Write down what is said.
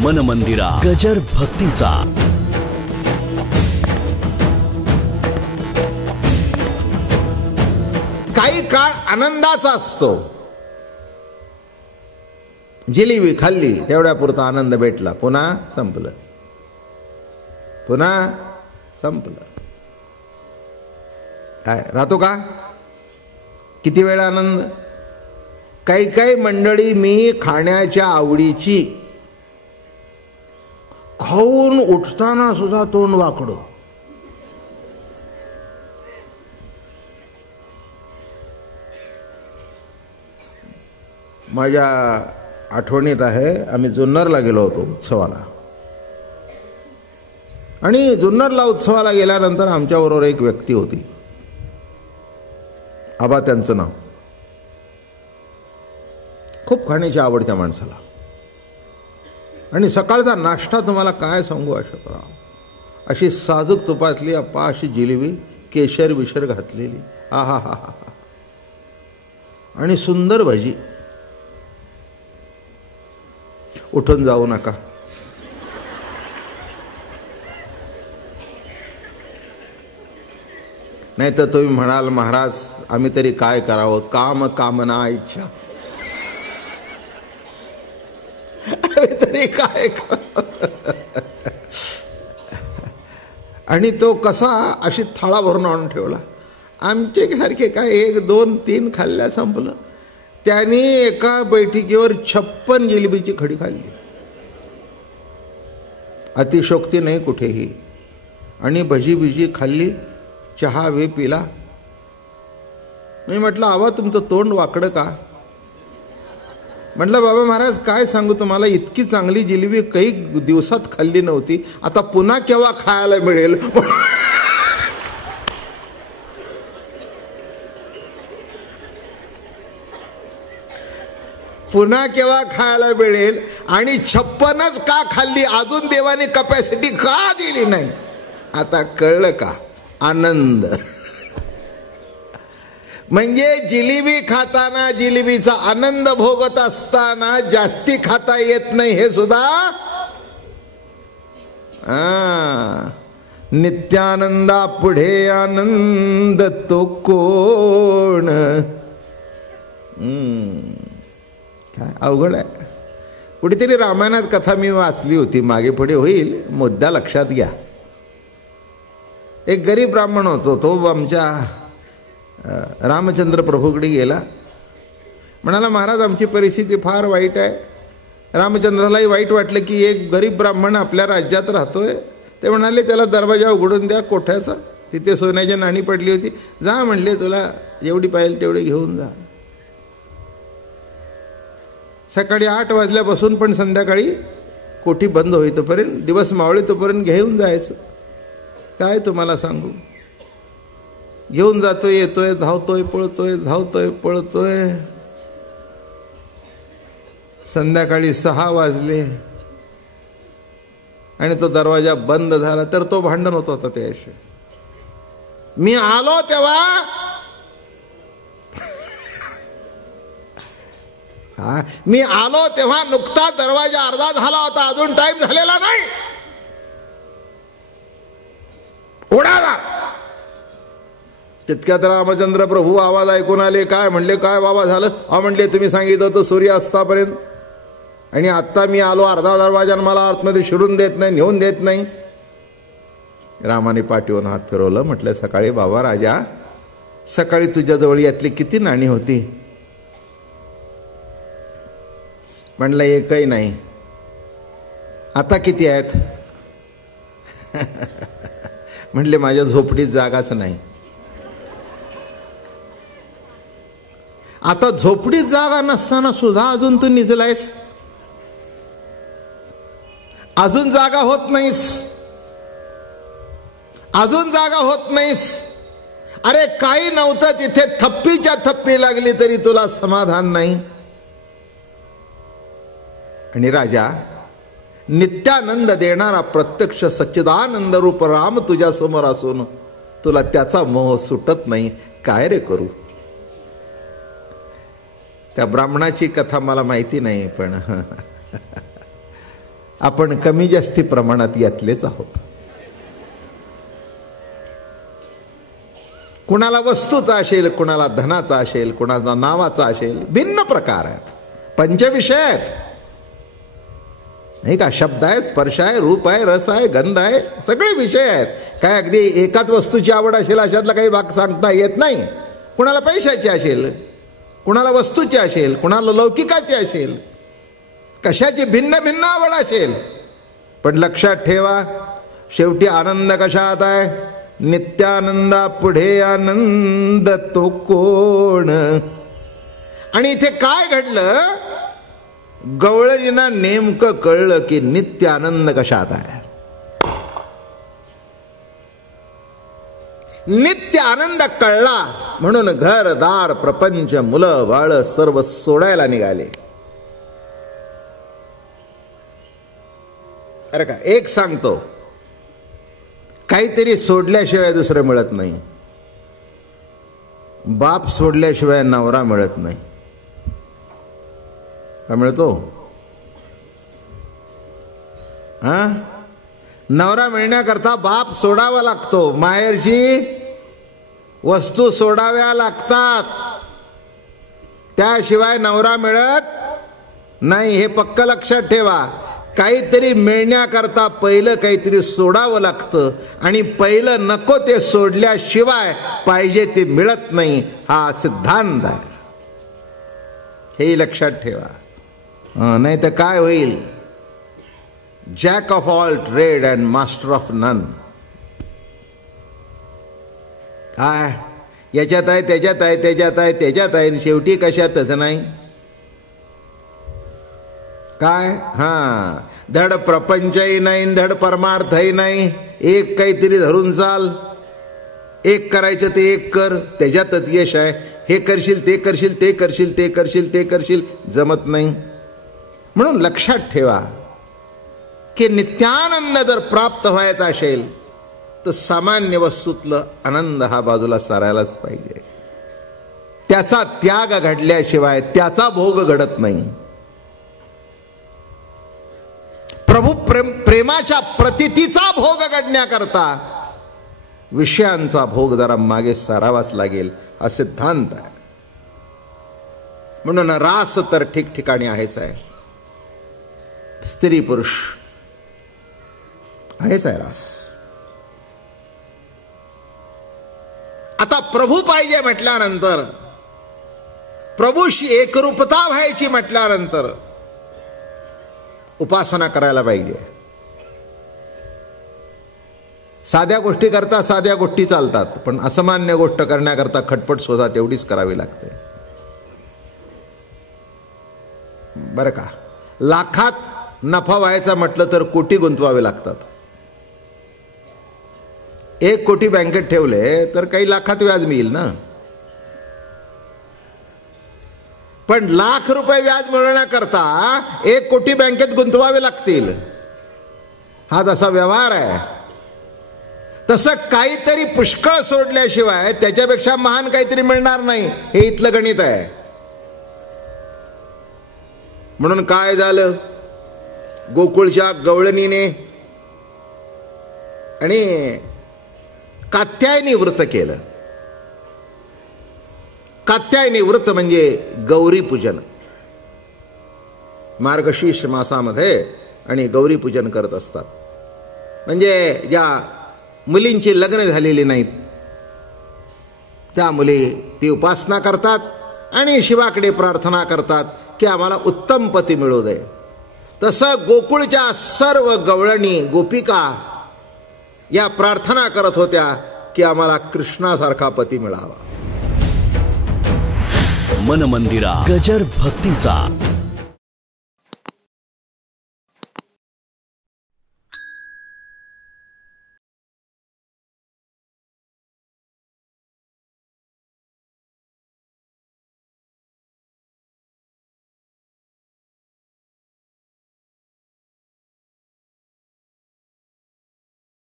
मन मंदिरा गजर भक्तीचा. काही काळ आनंदाचा असतो. जिलेबी खाल्ली तेवढ्यापुरता आनंद भेटला, पुन्हा संपलं, पुन्हा संपलं. काय राहतो का किती वेळ आनंद? काही काही मंडळी मी खाण्याच्या आवडीची खाऊन उठताना सुद्धा तोंड वाकडं. माझ्या आठवणीत आहे, आम्ही जुन्नरला गेलो होतो उत्सवाला. आणि जुन्नरला उत्सवाला गेल्यानंतर आमच्याबरोबर एक व्यक्ती होती, आबा त्यांचं नाव. खूप खाण्याची आवड त्या माणसाला. आणि सकाळचा नाश्ता तुम्हाला काय सांगू अशोकराव, अशी साजूक तुपातली अप्पा अशी जिलेबी, केशर बिशर घातलेली, हा हा हा हा, आणि सुंदर भजी. उठून जाऊ नका, नाही तर तुम्ही म्हणाल महाराज आम्ही तरी काय करावं, काम कामना इच्छा, आम्ही तरी काय करावं. आणि तो कसा अशी थाळा भरून आणून ठेवला. आमचे सारखे काय 1 2 3 खाल्ल्या संपलं. त्यांनी एका बैठकीवर 56 जिलेबीची खडी खाल्ली. अतिशोक्ती नाही कुठेही. आणि भजी बिजी खाल्ली, चहा वे पिला. मी म्हटलं आवा तुमचं तोंड वाकडं का? म्हटलं बाबा महाराज काय सांगू तुम्हाला, इतकी चांगली जिलेबी काही दिवसात खाल्ली नव्हती, आता पुन्हा केव्हा खायला मिळेल. पुन्हा केव्हा खायला मिळेल. आणि 56च का खाल्ली, अजून देवाने कपॅसिटी का दिली नाही. आता कळलं का? आनंद. म्हणजे जिलेबी खाताना, जिलेबीचा आनंद भोगत असताना जास्ती खाता येत नाही, हे सुद्धा नित्यानंदा पुढे आनंद तो कोण. काय अवघड आहे. कुठेतरी रामायणात कथा मी वाचली होती, मागे पुढे होईल, मुद्दा लक्षात घ्या. एक गरीब ब्राह्मण होतो, तो आमच्या रामचंद्र प्रभूकडे गेला. म्हणाला महाराज आमची परिस्थिती फार वाईट आहे. रामचंद्रालाही वाईट वाटलं की एक गरीब ब्राह्मण आपल्या राज्यात राहतोय. ते म्हणाले त्याला दरवाजा उघडून द्या कोठ्याचा, तिथे सोन्याची नाणी पडली होती, जा म्हणले तुला जेवढी पाहिजे तेवढी घेऊन जा. सकाळी 8 वाजल्यापासून पण संध्याकाळी कोठी बंद होईतोपर्यंत, दिवस मावळीतोपर्यंत घेऊन जायचं. काय तुम्हाला सांगू, घेऊन जातोय, येतोय, धावतोय पळतोय, धावतोय पळतोय. संध्याकाळी 6 वाजले आणि तो दरवाजा बंद झाला. तर तो भांडण होत होता त्याशी. मी आलो तेव्हा मी आलो तेव्हा नुकता दरवाजा अर्धा झाला होता, अजून टाइम झालेला नाही. उडाला. तितक्यात रामचंद्र प्रभू आवाज ऐकून आले. काय म्हणले, काय बाबा झालं? म्हणले तुम्ही सांगितलं होतं सूर्यास्तापर्यंत, आणि आत्ता मी आलो अर्धा दरवाजानं मला आतमध्ये शिरून देत नाही, नेऊन देत नाही. रामाने पाठीवरून हात फिरवलं. म्हटलं सकाळी बाबा राजा, सकाळी तुझ्याजवळ यातली किती नाणी होती? म्हणलं एकही नाही. आता किती आहेत? म्हणले माझ्या झोपडीत जागाच नाही. आता झोपडीत जागा नसताना सुद्धा अजून तू निजलायस, अजून जागा होत नाहीस, अजून जागा होत नाहीस. अरे काही नव्हतं तिथे, थप्पीच्या थप्पी लागली तरी तुला समाधान नाही. आणि राजा, नित्यानंद देणारा प्रत्यक्ष सच्चिदानंद रूप राम तुझ्या समोर असून तुला त्याचा मोह सुटत नाही. काय रे करू? त्या ब्राह्मणाची कथा मला माहिती नाही, पण आपण कमी जास्ती प्रमाणात यातलेच आहोत. कुणाला वस्तूचा असेल, कुणाला धनाचा असेल, कुणाला नावाचा असेल, भिन्न प्रकार आहेत. पंचविषय आहेत नाही का. शब्द आहे, स्पर्श आहे, रूप आहे, रस आहे, गंध आहे, सगळे विषय आहेत. काय अगदी एकाच वस्तूची आवड असेल अशातला काही भाग सांगता येत नाही. कुणाला पैशाची असेल, कुणाला वस्तूची असेल, कुणाला लौकिकाची असेल, कशाची भिन्न भिन्न आवड असेल. पण लक्षात ठेवा, शेवटी आनंद कशात आहे? नित्यानंदा पुढे आनंद तो कोण. आणि इथे काय घडलं? गवळणींना नेमकं कळलं की नित्य आनंद कशात आहे. नित्य आनंद कळला म्हणून घरदार प्रपंच मुलं बाळ सर्व सोडायला निघाले. अरे का, एक सांगतो, काहीतरी सोडल्याशिवाय दुसरं मिळत नाही. बाप सोडल्याशिवाय नवरा मिळत नाही. का मिळतो? हा, नवरा मिळण्याकरता बाप सोडावा लागतो. माहेरची वस्तू सोडाव्या लागतात, त्याशिवाय नवरा मिळत नाही. हे पक्क लक्षात ठेवा. काहीतरी मिळण्याकरता पहिलं काहीतरी सोडावं लागतं आणि पहिलं नको ते सोडल्याशिवाय पाहिजे ते मिळत नाही. हा सिद्धांत आहे, हे लक्षात ठेवा. नाही तर काय होईल? Jack of all trade and master of none. काय याच्यात आहे, त्याच्यात आहे, त्याच्यात आहे, त्याच्यात आहे, शेवटी कशातच नाही. काय? हा, धड प्रपंचही नाही, धड परमार्थही नाही. एक काहीतरी धरून चाल, एक करायचं ते एक कर, त्याच्यातच यश आहे. हे करशील, ते करशील, ते करशील, ते करशील, ते करशील, जमत नाही. म्हणून लक्षात ठेवा की नित्यानंद जर प्राप्त व्हायचा असेल तर सामान्य वस्तूतलं आनंद हा बाजूला सारायलाच पाहिजे. त्याचा त्याग घडल्याशिवाय त्याचा भोग घडत नाही. प्रभू प्रेमाच्या प्रतितीचा भोग घडण्याकरता विषयांचा भोग जरा मागे सारावाच लागेल, हा सिद्धांत आहे. म्हणून रास तर ठिकठिकाणी आहेच आहे. स्त्री पुरुष आहेच आहे रास. आता प्रभू पाहिजे म्हटल्यानंतर, प्रभूशी एकरूपता व्हायची म्हटल्यानंतर उपासना करायला पाहिजे. साध्या गोष्टी करता साध्या गोष्टी चालतात, पण असामान्य गोष्ट करण्याकरता खटपट सुद्धा तेवढीच करावी लागते. बरं का, लाखात नफा व्हायचा म्हटलं तर कोटी गुंतवावे लागतात. 1 कोटी बँकेत ठेवले तर काही लाखात व्याज मिळेल ना. पण लाख रुपये व्याज मिळवण्याकरता 1 कोटी बँकेत गुंतवावे लागतील. हा जसा व्यवहार आहे, तसं काहीतरी पुष्कळ सोडल्याशिवाय त्याच्यापेक्षा महान काहीतरी मिळणार नाही. हे इथलं गणित आहे. म्हणून काय झालं? गोकुळच्या गवळणीने आणि कात्यायनी व्रत केलं. कात्यायनी व्रत म्हणजे गौरी पूजन. मार्गशीर्ष मासामध्ये आणि गौरी पूजन करत असतात. म्हणजे ज्या मुलींची लग्न झालेली नाहीत त्या मुली ती उपासना करतात आणि शिवाकडे प्रार्थना करतात की आम्हाला उत्तम पती मिळू दे. तसं गोकुळच्या सर्व गवळणी गोपिका या प्रार्थना करत होत्या की आम्हाला कृष्णासारखा पती मिळावा. मन मंदिरा गजर भक्तीचा.